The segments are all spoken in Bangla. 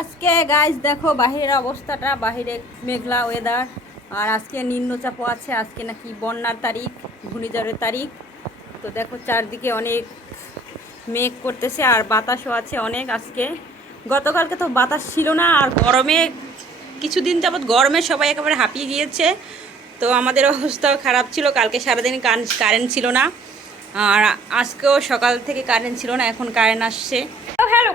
আজকে গাইজ দেখো বাহিরের অবস্থাটা, বাহিরে মেঘলা ওয়েদার আর আজকে নিম্নচাপও আছে, আজকে নাকি বন্যার তারিখ, ঘূর্ণিঝড়ের তারিখ। তো দেখো চারদিকে অনেক মেঘ করতেছে আর বাতাসও আছে অনেক আজকে। গতকালকে তো বাতাস ছিল না, আর গরমে কিছুদিন যাবৎ গরমে সবাই একেবারে হাঁপিয়ে গিয়েছে। তো আমাদের অবস্থাও খারাপ ছিল, কালকে সারাদিন কারেন্ট ছিল না। আর আজকেও সকাল থেকে কারেন্ট ছিল না, এখন কারেন্ট আসছে।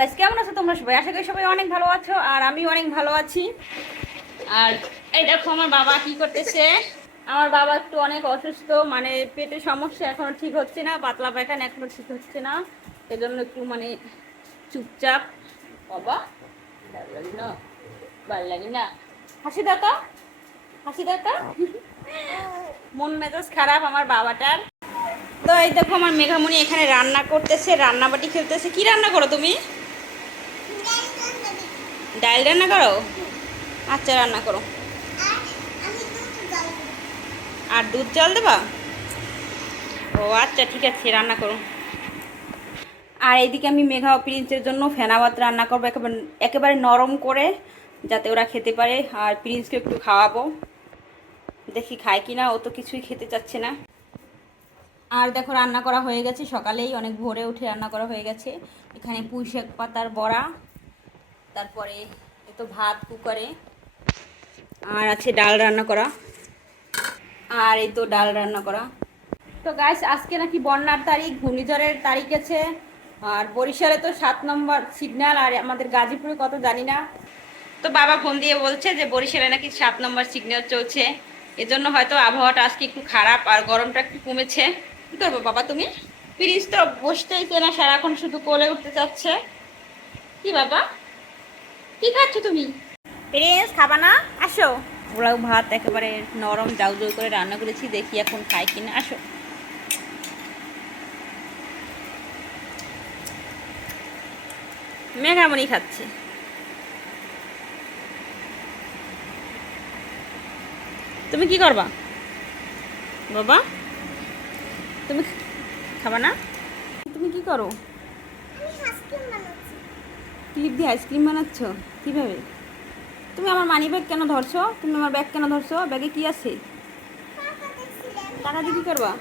গাইস কেমন আছো তোমরা সবাই? আশা করি সবাই অনেক ভালো আছো, আর আমি অনেক ভালো আছি। আর এই দেখো আমার বাবা কি করতেছে। আমার বাবা একটু অনেক অসুস্থ মানে পেটে সমস্যা এখনও ঠিক হচ্ছে না, পাতলা পায়খানা এখনও ঠিক হচ্ছে না। এজন্য একটু মানে চুপচাপ। বাবা, ভালো লাগে না? ভালো লাগে না? হাসি দাও তো, হাসি দাও তো। মন মেজাজ খারাপ আমার বাবাটার। তো এই দেখো আমার মেঘামণি এখানে রান্না করতেছে, রান্নাবাটি খেলতেছে। কি রান্না করো তুমি? ডাল রান্না করো? আচ্ছা রান্না করো। আর দুধ জল দেবা? ও আচ্ছা ঠিক আছে, রান্না করো। আর এইদিকে আমি মেঘা প্রিন্সের জন্য ফেনা ভাত রান্না করব, একেবারে একেবারে নরম করে, যাতে ওরা খেতে পারে। আর প্রিন্সকে একটু খাওয়াবো। দেখি খায় কি না ও তো কিছুই খেতে চাচ্ছে না। আর দেখো, রান্না করা হয়ে গেছে সকালেই, অনেক ভোরে উঠে রান্না করা হয়ে গেছে। এখানে পুঁই শাক পাতার বড়া। তারপরে এ তো ভাত কুকারে, আর আছে ডাল রান্না করা, আর এই তো ডাল রান্না করা। তো গাইস আজকে নাকি বন্যার তারিখ, ঘূর্ণিঝড়ের তারিখ আছে আর বরিশালে তো সাত নম্বর সিগন্যাল আর আমাদের গাজীপুরে কত জানি না। তো বাবা ফোন দিয়ে বলছে যে বরিশালে নাকি সাত নম্বর সিগন্যাল চলছে, এজন্য হয়তো আবহাওয়াটা আজকে একটু খারাপ, আর গরমটা একটু কমেছে। কি করব বাবা তুমি? প্লিজ তো বসতেই না, সারাক্ষণ শুধু কোলে উঠতে চাচ্ছে। কি বাবা? কি খাচ্ছ তুমি? প্রিন্স খাবা না? আসো। ওরাও ভাত একেবারে নরম জাউ জাউ করে রান্না করেছি দেখি এখন খাই কিনা। আসো। মেঘামণি খাচ্ছে? তুমি কি করবা? বাবা? তুমি খাবা না? তুমি কি করো? ক্লিপ দিয়ে আইসক্রিম বানাচ্ছ? কীভাবে? তুমি আমার মানি ব্যাগ কেন ধরছো? তুমি আমার ব্যাগ কেন ধরছো? ব্যাগে কি আছে? টাকা দিয়ে কি করবা?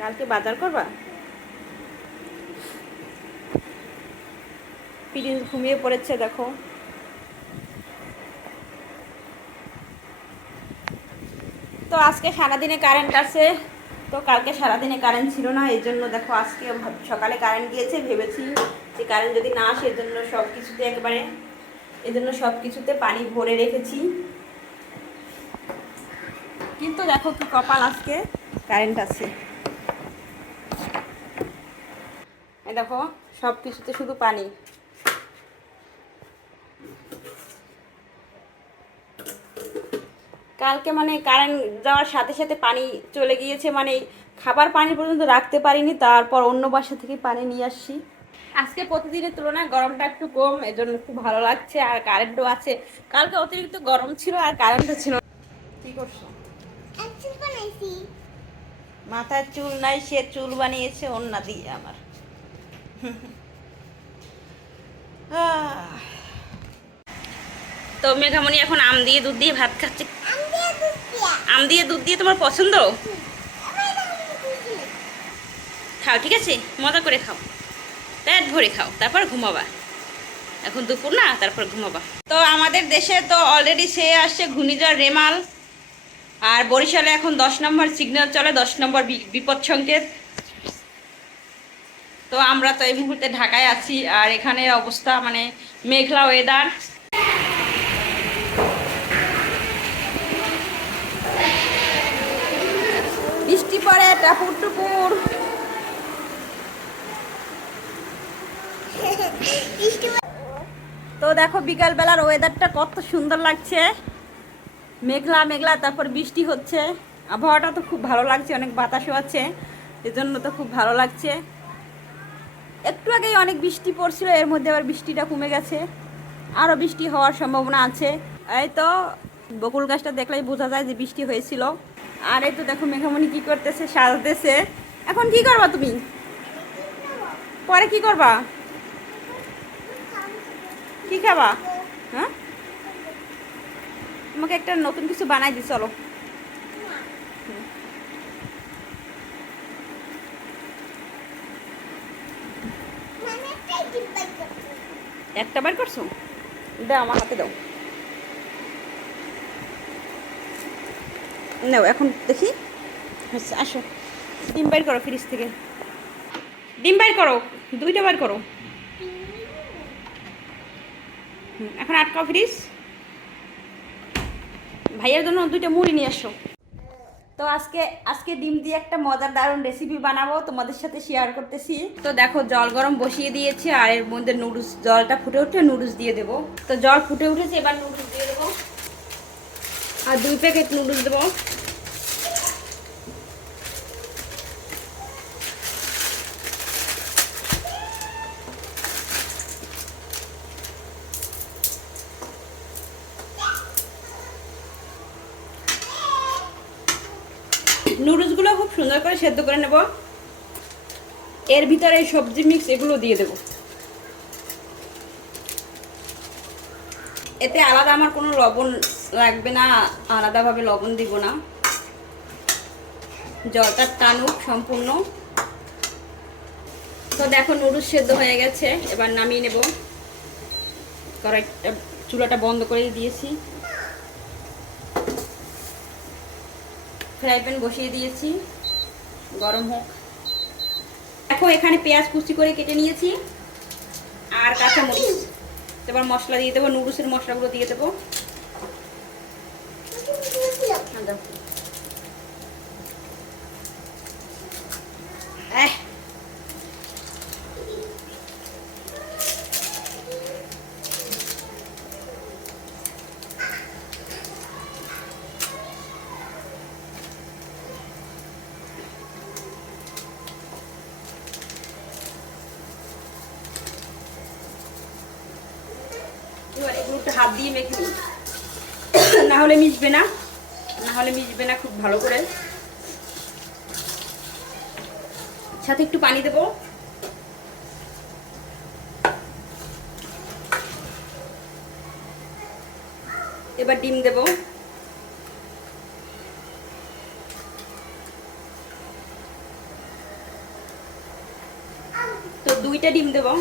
কালকে বাজার করবা? পিড়ি ঘুমিয়ে পড়েছে, দেখো। তো আজকে সারাদিনে কারেন্ট আছে। তো কালকে সারাদিনে কারেন্ট ছিল না, এই জন্য দেখো আজকে সকালে কারেন্ট গিয়েছে, ভেবেছি যে কারেন্ট যদি না আসে জন্য সব কিছুতে একবারে, এই জন্য সব কিছুতে পানি ভরে রেখেছি। কিন্তু দেখো কি কপাল আজকে কারেন্ট আছে। দেখো সব কিছুতে শুধু পানি। কালকে মানে কারেন্ট যাওয়ার সাথে সাথে পানি চলে গিয়েছে মানে খাবার পানি পর্যন্ত রাখতে পারিনি তারপর অন্য বাসা থেকে পানি নিয়ে আসছি আজকে প্রতিদিনের তুলনায় গরমটা একটু কম এজন্য খুব ভালো লাগছে আর কারেন্টও আছে। কালকে অতিরিক্ত গরম ছিল আর কারেন্টও ছিল না। কি করছ? মাথার চুল নাই সে চুল বানিয়েছে অন্যা দিয়ে আমার। আহ। তো মেঘামণি এখন আম দিয়ে দুধ দিয়ে ভাত খাচ্ছে। আম দিয়ে দুধ দিয়ে। তোমার পছন্দ? খাও ঠিক আছে? মজা করে খাও। পেট ভরে খাও তারপর ঘুমাবা। এখন দুপুর না তারপর ঘুমাবা। তো আমাদের দেশে তো অলরেডি সে আসছে ঘূর্ণিঝড় রেমাল। আর বরিশালে এখন দশ নম্বর সিগন্যাল চলে দশ নম্বর বিপদ সংকেত। তো আমরা তো এই মুহূর্তে ঢাকায় আছি আর এখানে অবস্থা মানে মেঘলা ওয়েদার পড়ে টাপুর টুপুর তো দেখো বিকালবেলার ওয়েদারটা কত সুন্দর লাগছে। মেঘলা মেঘলা, তারপর বৃষ্টি হচ্ছে। আবহাওয়াটা তো খুব ভালো লাগছে, অনেক বাতাসও আছে এজন্য তো খুব ভালো লাগছে। একটু আগেই অনেক বৃষ্টি পড়ছিল, এর মধ্যে আবার বৃষ্টিটা কমে গেছে। আরও বৃষ্টি হওয়ার সম্ভাবনা আছে। এই তো বকুল গাছটা দেখলেই বোঝা যায় যে বৃষ্টি হয়েছিল। আর এই তো দেখো মেঘামণি কি করতেছে সাজতেছে। এখন কি করবা তুমি? পরে কি করবা? কি খাবা? হ্যাঁ? তোমাকে একটা নতুন কিছু বানাই দি চলো। একটা বার করছ? দাও আমার হাতে দাও। নাও, এখন দেখি। আচ্ছা আসো। ডিম বাইর করো ফ্রিজ থেকে। ডিম বাইর করো, দুইটা বার করো। এখন আটকাও ফ্রিজ ভাইয়ের জন্য দুইটা মুড়ি নিয়ে আসো। তো আজকে আজকে ডিম দিয়ে একটা মজার দারুণ রেসিপি বানাবো তোমাদের সাথে শেয়ার করতেছি। তো দেখো, জল গরম বসিয়ে দিয়েছি আর এর মধ্যে নুডলস জলটা ফুটে উঠে নুডলস দিয়ে দেবো। তো জল ফুটে উঠেছে, এবার নুডলস দিয়ে দেবো। আর দুই প্যাকেট নুডলস দেবো। নুডলসগুলো খুব সুন্দর করে সেদ্ধ করে নেব। এর ভিতরে সবজি মিক্স এগুলো দিয়ে দেব। এতে আলাদা আমার কোনো লবণ লাগবে না, আলাদাভাবে লবণ দিব না। জলটা টানুক সম্পূর্ণ। তো দেখো নুডলস সেদ্ধ হয়ে গেছে, এবার নামিয়ে নেব। কড়াইটা চুলাটা বন্ধ করে দিয়েছি। ফ্রাই প্যান বসিয়ে দিয়েছি। গরম হোক। দেখো, এখানে পেঁয়াজ কুচি করে কেটে নিয়েছি। আর কাঁচামরিচ। এবার মশলা দিয়ে দেবো, নুডলসের মশলাগুলো দিয়ে দেবো হ্যাঁ, দাও। এহ, এবার এগুলো একটু হাত দিয়ে মেখে নিই। না হলে মিশবে না। না হলে মিশবে না খুব ভালো করে। সাথে একটু পানি দেবো। এবার ডিম দেবো। তো দুইটা ডিম দেবো।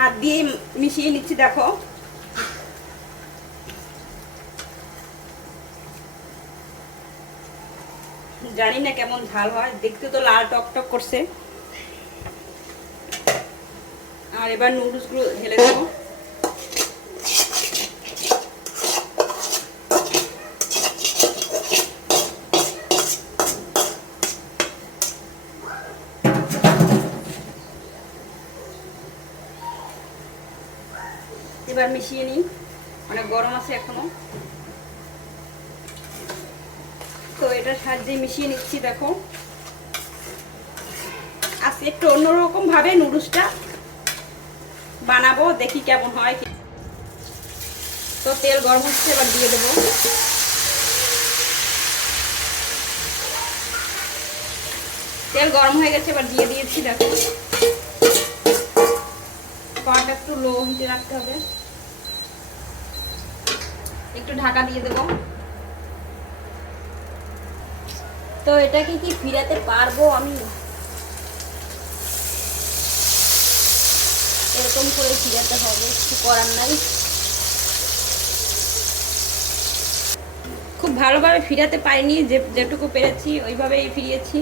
হাত দিয়ে মিশিয়ে নিচ্ছি, দেখো। জানি না কেমন ঝাল হয়, দেখতে তো লাল টক টক করছে। আর এবার নুডলসগুলো ঢেলে দেবো। এবার মিশিয়ে নিই। অনেক গরম আছে এখনও। তো এটার সাহায্যে মিশিয়ে নিচ্ছি, দেখো। আজকে একটু অন্যরকম ভাবে নুডলসটা বানাবো, দেখি কেমন হয় তো তেল গরম হচ্ছে, এবার দিয়ে দেবো। তেল গরম হয়ে গেছে, এবার দিয়ে দিয়েছি, দেখো। পাটা একটু লো হিটে রাখতে হবে। একটু ঢাকা দিয়ে দেব। তো এটাকে কি ফিরাতে পারব আমি? এরকম করে ফিরাতে হবে, কিছু করার নাই। খুব ভালোভাবে ফিরাতে পারিনি, যে যেটুকু পেরেছি ওইভাবেই ফিরিয়েছি।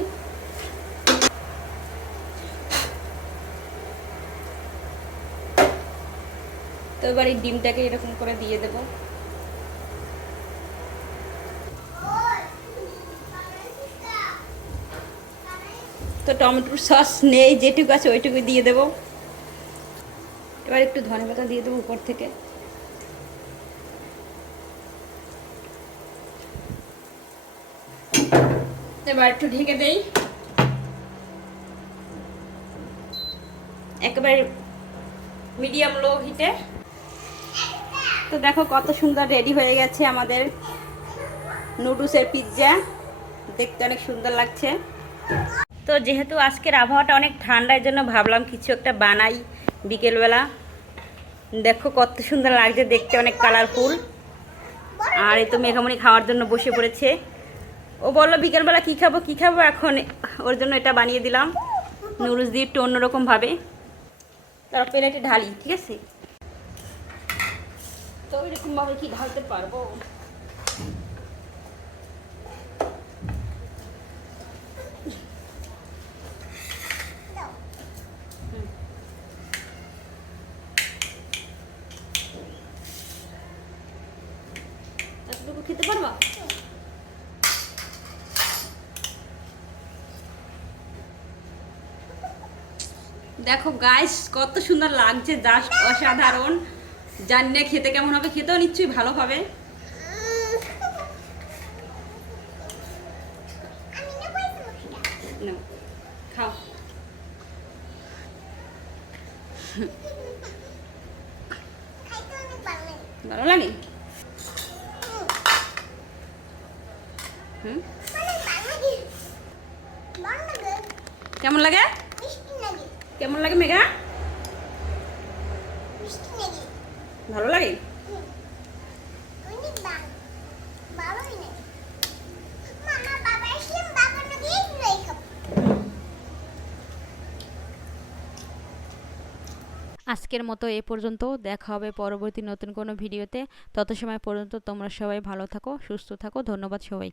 তো এবার এই ডিমটাকে এরকম করে দিয়ে দেব। তো টমেটোর সস নেই, যেটুকু আছে ওইটুকু দিয়ে দেবো। এবার একটু ধনে পাতা দিয়ে দেবো উপর থেকে। এবার একটু ঢেকে দেই। একেবারে মিডিয়াম লো হিটে। তো দেখো কত সুন্দর রেডি হয়ে গেছে আমাদের নুডলসের পিৎজা। দেখতে অনেক সুন্দর লাগছে। তো যেহেতু আজকের আবহাওয়াটা অনেক ঠান্ডার জন্য ভাবলাম কিছু একটা বানাই বিকেলবেলা। দেখো কত সুন্দর লাগছে দেখতে, অনেক কালারফুল আর এই তো মেঘামণি খাওয়ার জন্য বসে পড়েছে। ও বলল, বিকেলবেলা কী খাব কী খাব? এখন ওর জন্য এটা বানিয়ে দিলাম। নুডলস দিয়ে একটু অন্যরকমভাবে তারপর প্লেটে ঢালি, ঠিক আছে? তো এরকমভাবে কি ঢালতে পারব? খেতে পারবা? দেখো গাইস কত সুন্দর লাগছে জাস্ট অসাধারণ। জানি না খেতে কেমন হবে খেতেও নিশ্চয়ই ভালো হবে। খাও। ভালো লাগে হুম কেমন লাগে কেমন লাগে মেঘা ভালো লাগে? আজকের মতো এ পর্যন্ত দেখা হবে পরবর্তী নতুন কোনো ভিডিওতে। তত সময় পর্যন্ত তোমরা সবাই ভালো থাকো সুস্থ থাকো ধন্যবাদ সবাই